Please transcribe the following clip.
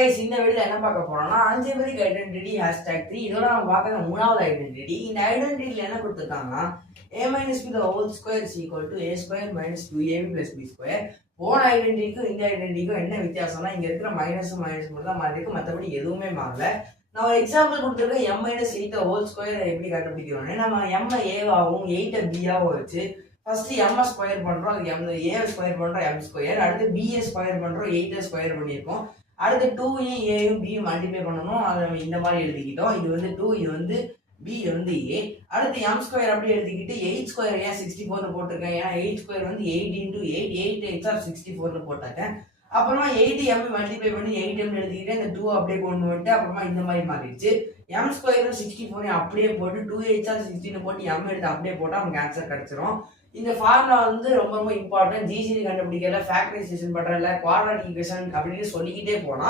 Guys இந்த வீடியோல என்ன பார்க்க போறோம்னா அல்ஜெப்ரிக் ஐடென்டிட்டி #3 இதோட நம்ம பார்க்குற மூணாவது ஐடென்டிட்டி. இந்த ஐடென்டிட்டில என்ன கொடுத்துருக்காங்கன்னா a - b the whole square is equal to a square minus 2ab plus b square. போன ஐடென்டிட்டிக்கும் இந்த ஐடென்டிட்டிக்கும் என்ன வித்தியாசம்னா இங்க இருக்கிற மைனஸ் மட்டும் தான் மாறி இருக்கு, மற்றபடி எதுவுமே மாறல. நான் ஒரு எக்ஸாம்பிள் கொடுத்துருக்கேன். m - 8 the whole square எப்படி கண்டுபிடிக்கிறோம்? நம்ம m ஏவாகவும் 8 b-ஆகவும் வச்சு ஃபர்ஸ்ட் m ஸ்கொயர் பண்றோம், அதுக்கு a ஸ்கொயர் பண்றோம் m ஸ்கொயர், அடுத்து b ஸ்கொயர் பண்றோம் 8 ஸ்கொயர் பண்ணியிருக்கோம். அடுத்து 2 ஏயும் பியும் மல்டிப்ளை பண்ணணும், அதை நம்ம இந்த மாதிரி எழுதிக்கிட்டோம். இது வந்து 2, இது வந்து b, இது வந்து a. அடுத்து m ஸ்கொயர் அப்படி எழுதிக்கிட்டு 8 ஸ்கொயர் ஏன் 64 போட்டிருக்கேன், ஏன்னா 8 ஸ்கொயர் வந்து 8 into 8, 8 8 are 64 போட்டாக்கேன். அப்புறமா 8m மல்டிப்ளை பண்ணி 8m எழுதிக்கிட்டு இந்த 2 அப்படியே கொண்டு வந்துட்டு அப்புறமா இந்த மாதிரி மாறிடுச்சு. m ஸ்கொயர் 64 அப்படியே போட்டு 2 8 are 16 போட்டு m எடுத்து அப்படியே போட்டால் நமக்கு ஆன்சர் கிடைச்சிரும். இந்த ஃபார்முலா வந்து ரொம்ப ரொம்ப இம்பார்ட்டன்ட். ஜிசிடி கண்டுபிடிக்கல, ஃபேக்டரைசேஷன் பண்றதுல, குவாட்ராட்டிக் ஈக்குவேஷன் அப்படின்னு சொல்லிக்கிட்டே போனா